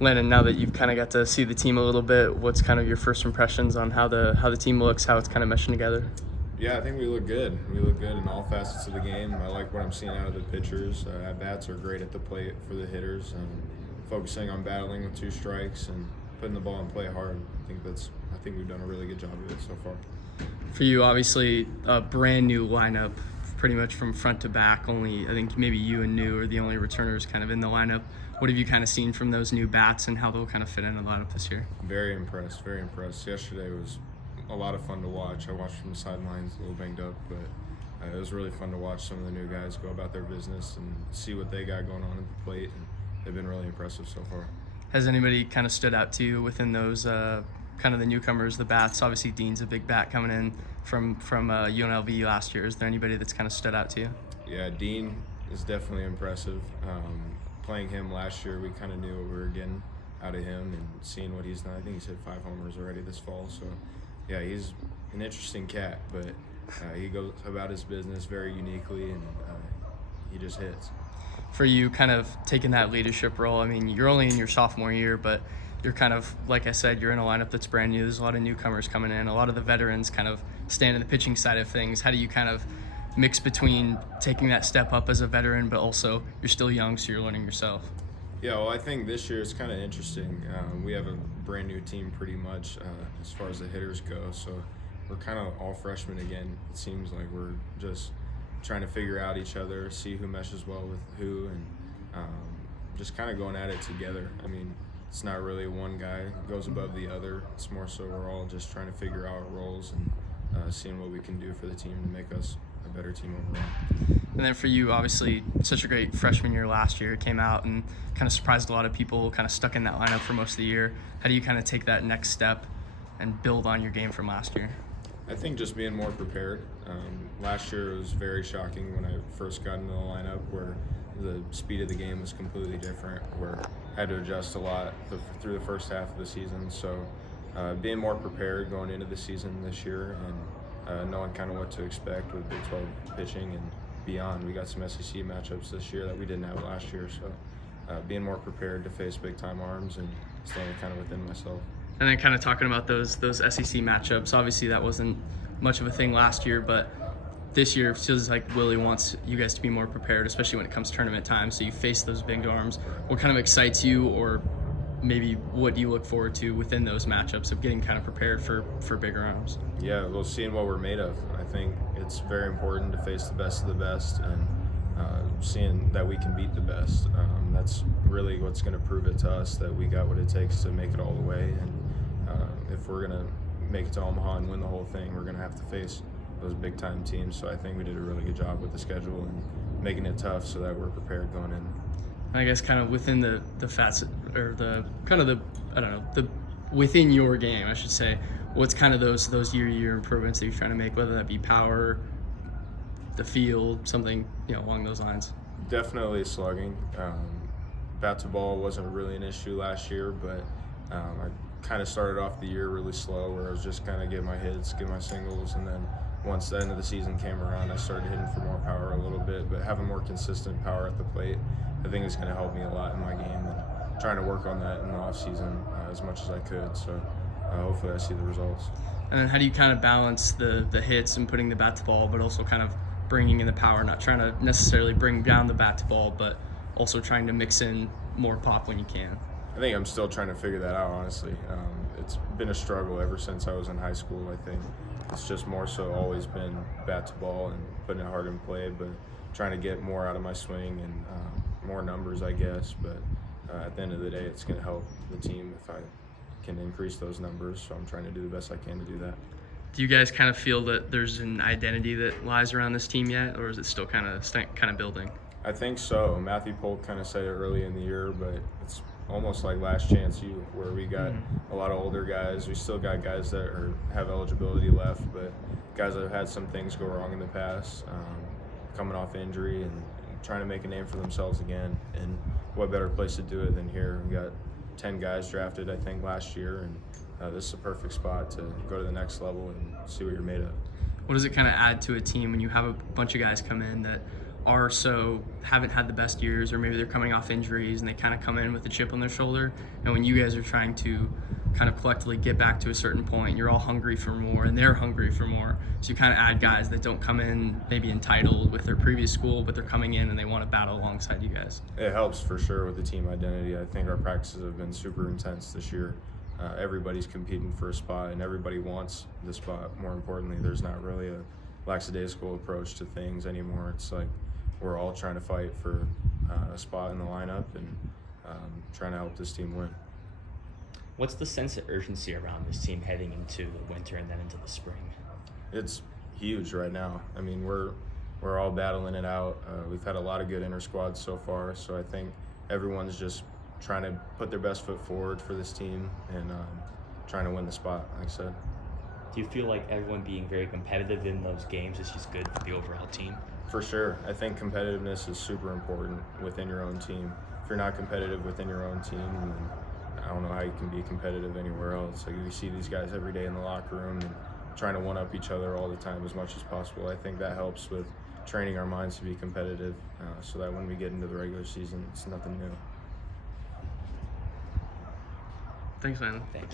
Landon, now that you've kind of got to see the team a little bit, what's kind of your first impressions on how the team looks, how it's kind of meshing together? Yeah, I think we look good. We look good in all facets of the game. I like what I'm seeing out of the pitchers. At-bats are great at the plate for the hitters. Focusing on battling with 2 strikes and putting the ball in play hard. I think we've done a really good job of it so far. For you, obviously, a brand new lineup, pretty much from front to back. Only, I think maybe you and New are the only returners kind of in the lineup. What have you kind of seen from those new bats and how they'll kind of fit in the lineup this year? Very impressed, very impressed. Yesterday was a lot of fun to watch. I watched from the sidelines, a little banged up, but it was really fun to watch some of the new guys go about their business and see what they got going on at the plate. And they've been really impressive so far. Has anybody kind of stood out to you within those kind of the newcomers, the bats? Obviously, Dean's a big bat coming in from UNLV last year. Is there anybody that's kind of stood out to you? Yeah, Dean is definitely impressive. Playing him last year, we kind of knew what we were getting out of him, and seeing what he's done. I think he's hit 5 homers already this fall. So, yeah, he's an interesting cat, but he goes about his business very uniquely, and he just hits. For you, kind of taking that leadership role, I mean, you're only in your sophomore year, but you're kind of, like I said, you're in a lineup that's brand new. There's a lot of newcomers coming in. A lot of the veterans kind of stand in the pitching side of things. How do you kind of mix between taking that step up as a veteran, but also you're still young, so you're learning yourself? Yeah, well, I think this year it's kind of interesting. We have a brand new team pretty much as far as the hitters go, so we're kind of all freshmen again. It seems like we're just trying to figure out each other, see who meshes well with who, and just kind of going at it together. I mean, it's not really one guy goes above the other. It's more so we're all just trying to figure out our roles and seeing what we can do for the team to make us a better team overall. And then for you, obviously, such a great freshman year last year. Came out and kind of surprised a lot of people, kind of stuck in that lineup for most of the year. How do you kind of take that next step and build on your game from last year? I think just being more prepared. Last year it was very shocking when I first got into the lineup, where the speed of the game was completely different, where I had to adjust a lot through the first half of the season. So being more prepared going into the season this year, and knowing kind of what to expect with Big 12 pitching and beyond. We got some SEC matchups this year that we didn't have last year, so being more prepared to face big-time arms and staying kind of within myself. And then kind of talking about those SEC matchups, obviously that wasn't much of a thing last year, but this year it feels like Willie wants you guys to be more prepared, especially when it comes tournament time, so you face those big arms. What kind of excites you, or maybe what do you look forward to within those matchups of getting kind of prepared for bigger arms? Yeah, well, seeing what we're made of. I think it's very important to face the best of the best, and seeing that we can beat the best. That's really what's going to prove it to us that we got what it takes to make it all the way. And if we're going to make it to Omaha and win the whole thing, we're going to have to face those big-time teams. So I think we did a really good job with the schedule and making it tough so that we're prepared going in. I guess kind of within the facet, or the kind of the, I don't know, the within your game, I should say, what's kind of those year-to-year improvements that you're trying to make, whether that be power, the field, something, along those lines? Definitely slugging. Bat to ball wasn't really an issue last year, but I kind of started off the year really slow, where I was just kind of getting my hits, getting my singles, and then once the end of the season came around, I started hitting for more power a little bit. But having more consistent power at the plate, I think is going to help me a lot in my game, and trying to work on that in the off season as much as I could. So hopefully I see the results. And then how do you kind of balance the hits and putting the bat to ball, but also kind of bringing in the power, not trying to necessarily bring down the bat to ball, but also trying to mix in more pop when you can? I think I'm still trying to figure that out, honestly. It's been a struggle ever since I was in high school, I think. It's just more so always been bat to ball and putting it hard in play, but trying to get more out of my swing and more numbers, I guess. But at the end of the day, it's going to help the team if I can increase those numbers. So I'm trying to do the best I can to do that. Do you guys kind of feel that there's an identity that lies around this team yet, or is it still kind of building? I think so. Matthew Polk kind of said it early in the year, but it's almost like Last Chance U, where we got a lot of older guys. We still got guys that have eligibility left, but guys that have had some things go wrong in the past, coming off injury and trying to make a name for themselves again. And what better place to do it than here? We got 10 guys drafted, I think, last year, and this is a perfect spot to go to the next level and see what you're made of. What does it kind of add to a team when you have a bunch of guys come in that haven't had the best years, or maybe they're coming off injuries and they kind of come in with a chip on their shoulder. And when you guys are trying to kind of collectively get back to a certain point, you're all hungry for more and they're hungry for more. So you kind of add guys that don't come in maybe entitled with their previous school, but they're coming in and they want to battle alongside you guys. It helps for sure with the team identity. I think our practices have been super intense this year. Everybody's competing for a spot and everybody wants the spot. More importantly, there's not really a lackadaisical approach to things anymore. It's like we're all trying to fight for a spot in the lineup and trying to help this team win. What's the sense of urgency around this team heading into the winter and then into the spring? It's huge right now. I mean, we're all battling it out. We've had a lot of good inter squads so far, so I think everyone's just trying to put their best foot forward for this team and trying to win the spot, like I said. Do you feel like everyone being very competitive in those games is just good for the overall team? For sure. I think competitiveness is super important within your own team. If you're not competitive within your own team, then I don't know how you can be competitive anywhere else. Like, we see these guys every day in the locker room and trying to one-up each other all the time as much as possible. I think that helps with training our minds to be competitive so that when we get into the regular season, it's nothing new. Thanks, man. Thanks.